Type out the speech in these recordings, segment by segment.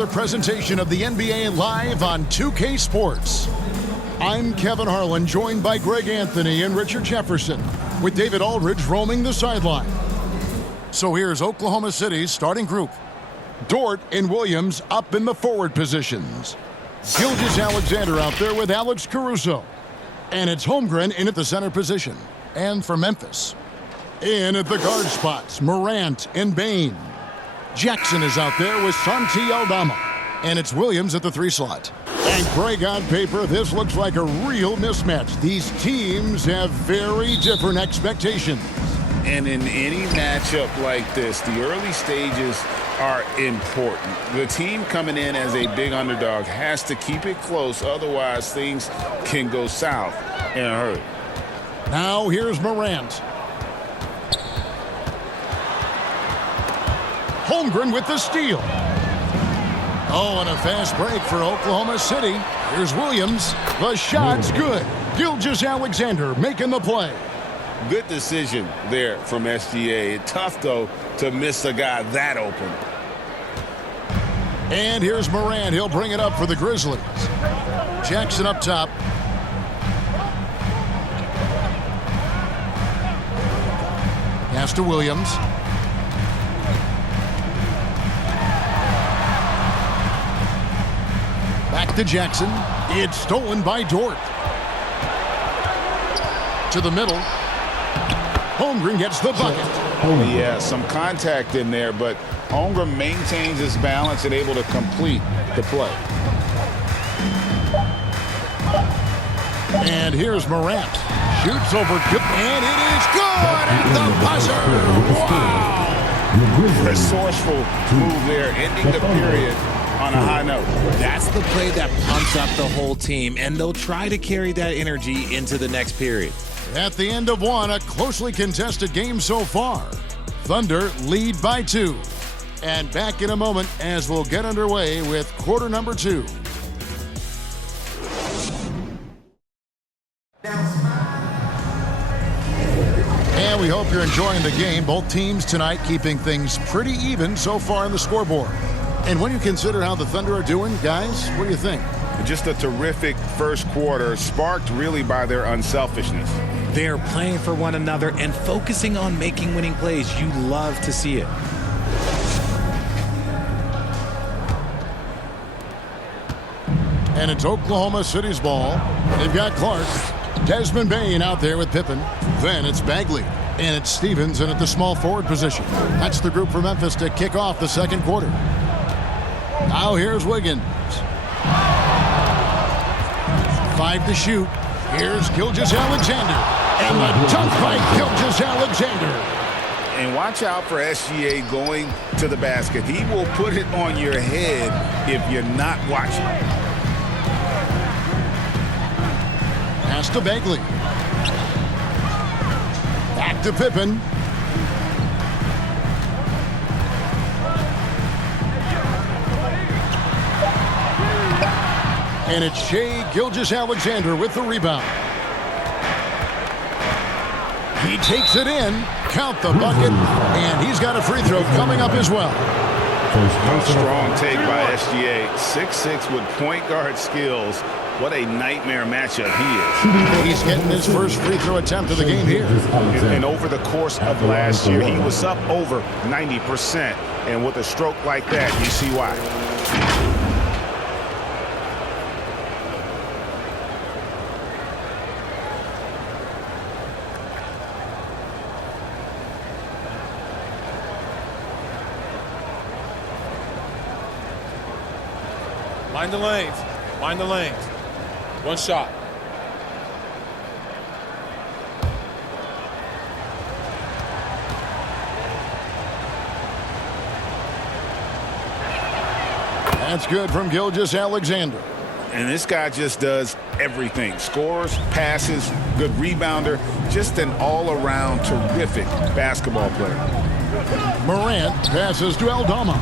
The presentation of the NBA live on 2K Sports. I'm Kevin Harlan, joined by Greg Anthony and Richard Jefferson, with David Aldridge roaming the sideline. So here's Oklahoma City's starting group. Dort and Williams up in the forward positions. Gilgeous-Alexander out there with Alex Caruso. And it's Holmgren in at the center position. And for Memphis, in at the guard spots, Morant and Bane. Jackson is out there with Santi Aldama. And it's Williams at the 3 slot. And Greg, on paper, this looks like a real mismatch. These teams have very different expectations. And in any matchup like this, the early stages are important. The team coming in as a big underdog has to keep it close, otherwise things can go south in a hurry. Now here's Morant. Holmgren with the steal. Oh, and a fast break for Oklahoma City. Here's Williams. The shot's good. Gilgeous-Alexander making the play. Good decision there from SGA. Tough, though, to miss a guy that open. And here's Morant. He'll bring it up for the Grizzlies. Jackson up top. Pass to Williams. Back to Jackson. It's stolen by Dort. To the middle. Holmgren gets the bucket. Yeah, some contact in there, but Holmgren maintains his balance and able to complete the play. And here's Morant. Shoots over, and it is good at the buzzer. Wow! Resourceful move there, ending the period on a high note. That's the play that pumps up the whole team, and they'll try to carry that energy into the next period. At the end of one, a closely contested game so far. Thunder lead by 2. And back in a moment as we'll get underway with quarter number 2. And we hope you're enjoying the game. Both teams tonight keeping things pretty even so far on the scoreboard. And when you consider how the Thunder are doing, guys, what do you think? Just a terrific first quarter, sparked really by their unselfishness. They're playing for one another and focusing on making winning plays. You love to see it. And it's Oklahoma City's ball. They've got Clark. Desmond Bane out there with Pippen. Then it's Bagley. And it's Stevens in at the small forward position. That's the group for Memphis to kick off the second quarter. Now here's Wiggins. 5 to shoot. Here's Gilgeous-Alexander. And the dunk by Gilgeous-Alexander. And watch out for SGA going to the basket. He will put it on your head if you're not watching. Pass to Bagley. Back to Pippen. And it's Shai Gilgeous-Alexander with the rebound. He takes it in. Count the bucket. And he's got a free throw coming up as well. A strong take by SGA. 6'6" with point guard skills. What a nightmare matchup he is. He's getting his first free throw attempt of the game here. And over the course of last year, he was up over 90%. And with a stroke like that, you see why. Mind the lanes. Mind the lanes. One shot. That's good from Gilgeous-Alexander. And this guy just does everything. Scores, passes, good rebounder. Just an all-around terrific basketball player. Morant passes to Aldama.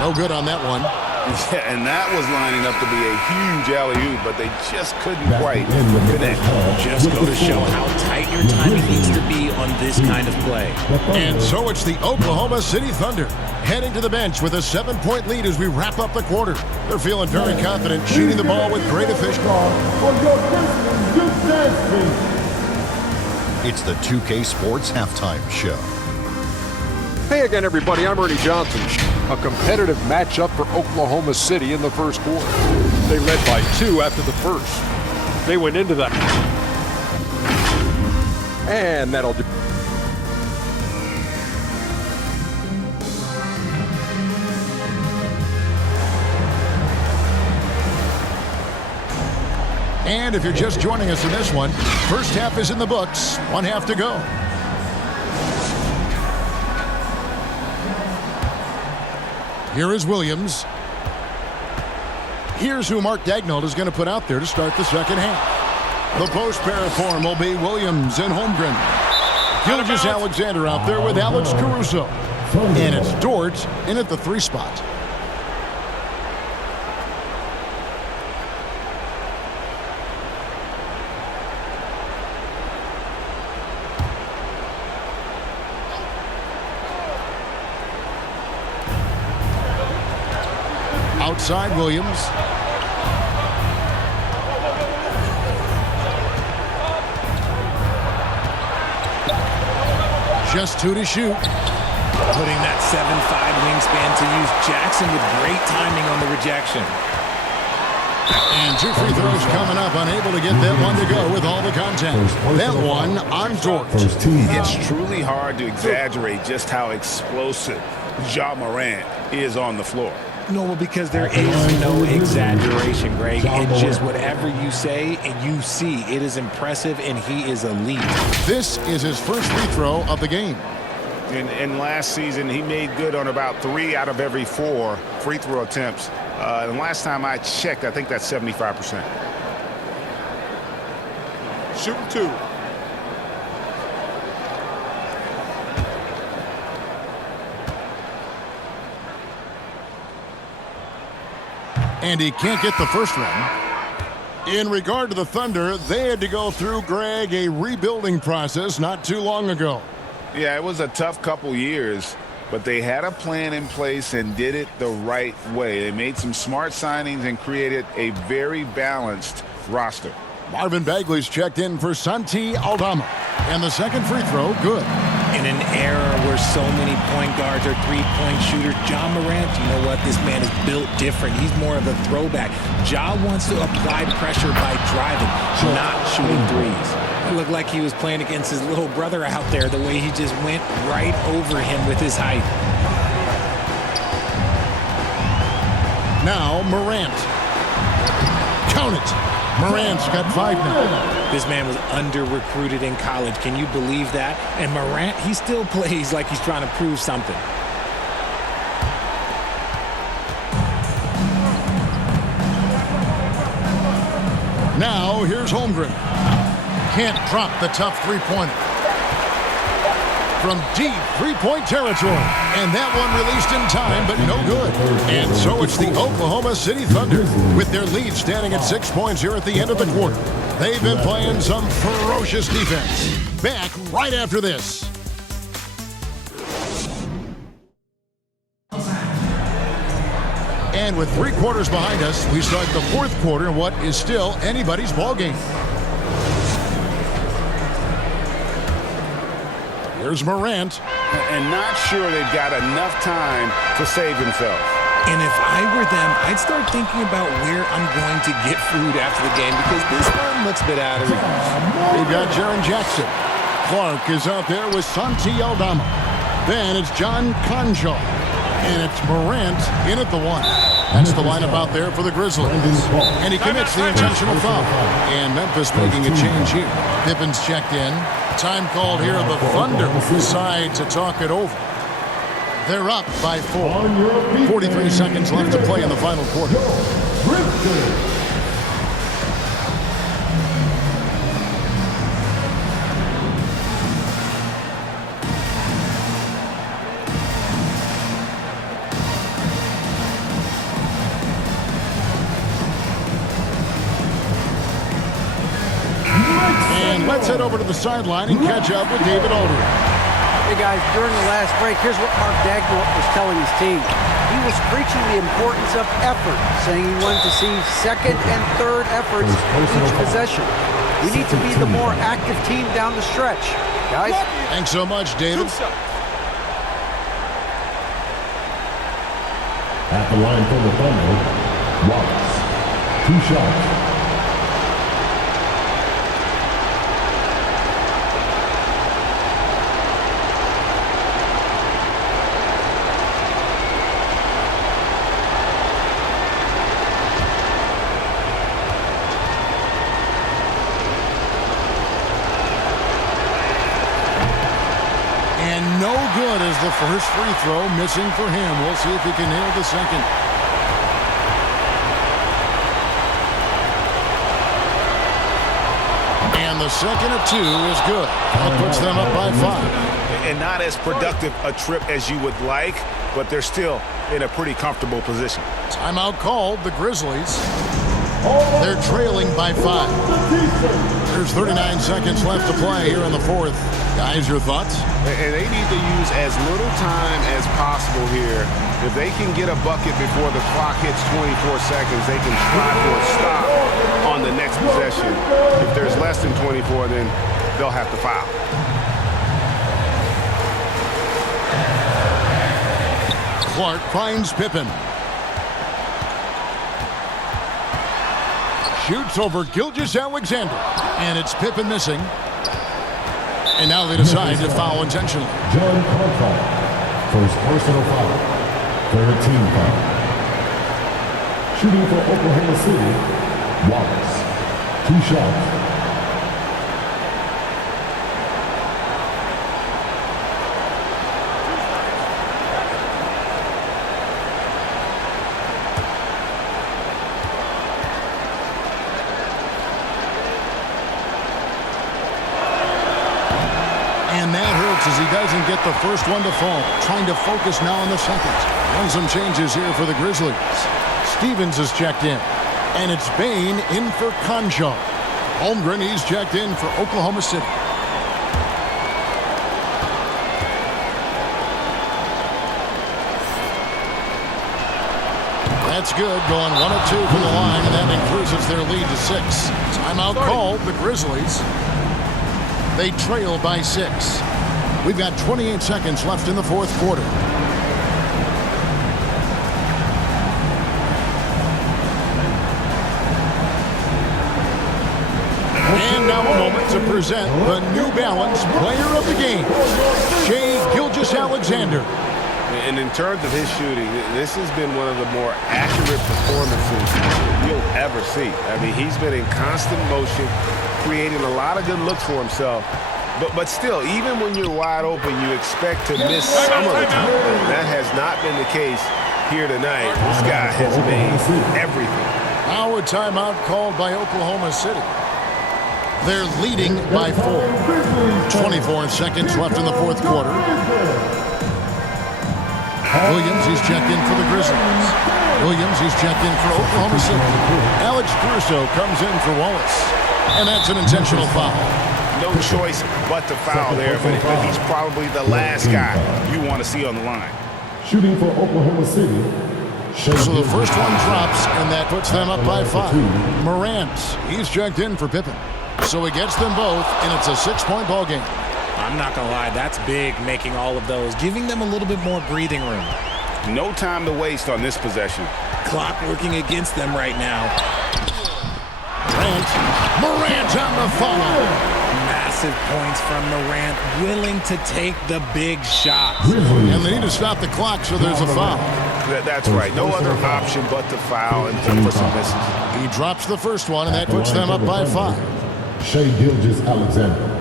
No good on that one. Yeah, and that was lining up to be a huge alley-oop, but they just couldn't quite connect. Just go to show how tight your timing needs to be on this kind of play. And so it's the Oklahoma City Thunder heading to the bench with a 7-point lead as we wrap up the quarter. They're feeling very confident, shooting the ball with great efficiency. It's the 2K Sports Halftime Show. Hey again, everybody. I'm Ernie Johnson. A competitive matchup for Oklahoma City in the first quarter. They led by 2 after the first. They went into that. And that'll do. And if you're just joining us in this one, first half is in the books. 1 half to go. Here is Williams. Here's who Mark Daignault is going to put out there to start the second half. The post pair form will be Williams and Holmgren. Gilgeous Alexander out there with Alex Caruso. And it's Dort in at the 3 spot. Outside Williams. Just 2 to shoot. Putting that 7'5" wingspan to use. Jackson with great timing on the rejection. And 2 free throws coming up. Unable to get that one to go with all the contact. That one on Dort. It's truly hard to exaggerate just how explosive Ja Morant is on the floor. No, because there is no exaggeration, Greg. It's just whatever you say and you see. It is impressive, and he is elite. This is his first free throw of the game. And last season, he made good on about 3 out of every 4 free throw attempts. And last time I checked, I think that's 75%. Shooting 2. And he can't get the first one. In regard to the Thunder, they had to go through, Greg, a rebuilding process not too long ago. Yeah, it was a tough couple years, but they had a plan in place and did it the right way. They made some smart signings and created a very balanced roster. Marvin Bagley's checked in for Santi Aldama. And the second free throw, good. In an era where so many point guards are three-point shooters, Ja Morant, you know what? This man is built different. He's more of a throwback. Ja wants to apply pressure by driving, not shooting threes. It looked like he was playing against his little brother out there, the way he just went right over him with his height. Now Morant. Count it. Morant's got 5 now. This man was under-recruited in college. Can you believe that? And Morant, he still plays like he's trying to prove something. Now here's Holmgren. Can't drop the tough three-pointer. From deep three-point territory. And that one released in time, but no good. And so it's the Oklahoma City Thunder with their lead standing at 6 points here at the end of the quarter. They've been playing some ferocious defense. Back right after this. And with 3 quarters behind us, we start the 4th quarter in what is still anybody's ball game. Here's Morant. And not sure they've got enough time to save himself. And if I were them, I'd start thinking about where I'm going to get food after the game because this one looks a bit out of reach. They've got Jaren Jackson. Clark is out there with Santi Aldama. Then it's John Conjo. And it's Morant in at the 1. That's the lineup out there for the Grizzlies. And he commits the intentional foul. And Memphis making a change here. Pippen's checked in. Time called here. The Thunder decide to talk it over. They're up by 4. 43 seconds left to play in the final quarter. Let's head over to the sideline and catch up with David Aldridge. Hey guys, during the last break, here's what Mark Dagnall was telling his team. He was preaching the importance of effort, saying he wanted to see second and third efforts each possession. We need to be the more active team down the stretch. Guys? Thanks so much, David. At the line for the Thunder, Wallace. 2 shots. No good as the first free throw missing for him. We'll see if he can nail the second. And the second of 2 is good. That puts them up by 5. And not as productive a trip as you would like, but they're still in a pretty comfortable position. Timeout called, the Grizzlies. They're trailing by 5. There's 39 seconds left to play here in the fourth. Guys, your thoughts? And they need to use as little time as possible here. If they can get a bucket before the clock hits 24 seconds, they can try for a stop on the next possession. If there's less than 24, then they'll have to foul. Clark finds Pippen. Shoots over Gilgeous-Alexander. And it's Pippen missing. And now they decide to foul intentionally. John Conrad. First personal foul. Third team foul. Shooting for Oklahoma City, Wallace. 2 shots. And that hurts as he doesn't get the first one to fall. Trying to focus now on the second. And some changes here for the Grizzlies. Stevens is checked in. And it's Bain in for Conjo. Holmgren, he's checked in for Oklahoma City. That's good, going 1 of 2 from the line, and that increases their lead to 6. Timeout called, the Grizzlies. They trail by 6. We've got 28 seconds left in the fourth quarter. And now a moment to present the New Balance Player of the Game, Shai Gilgeous-Alexander. And in terms of his shooting, this has been one of the more accurate performances you'll ever see. I mean, he's been in constant motion, creating a lot of good looks for himself. But still, even when you're wide open, you expect to miss some of the time. That has not been the case here tonight. This guy has made everything. Now a timeout called by Oklahoma City. They're leading by 4. 24 seconds left in the fourth quarter. Williams, he's checked in for the Grizzlies. Williams, he's checked in for Oklahoma City. Alex Caruso comes in for Wallace. And that's an intentional foul. No choice but to foul there, but he's probably the last guy you want to see on the line. Shooting for Oklahoma City. So the first one drops, and that puts them up by 5. Morant, he's checked in for Pippen. So he gets them both, and it's a 6-point ball game. I'm not going to lie, that's big, making all of those, giving them a little bit more breathing room. No time to waste on this possession. Clock working against them right now. Morant on the follow. Massive points from Morant, willing to take the big shot. And they need to stop the clock, so there's a foul. That's right. No other option but to foul and look for some misses. He drops the first one, and that puts them up by 5. Shai Gilgeous-Alexander.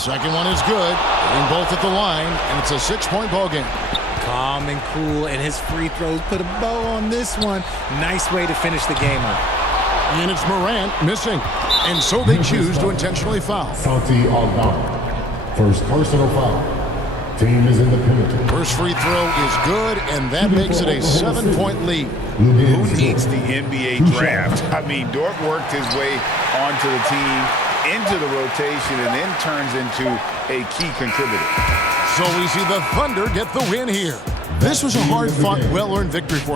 Second one is good. Hitting both at the line, and it's a 6-point ball game. Calm and cool, and his free throws put a bow on this one. Nice way to finish the game up. And it's Morant missing. And so they choose to intentionally foul. Santi Aldama. First personal foul. Team is in the penalty. First free throw is good, and that makes it a 7-point lead. Who needs the NBA draft? I mean, Dort worked his way onto the team, into the rotation, and then turns into a key contributor. So we see the Thunder get the win here. This was a hard-fought, well-earned victory for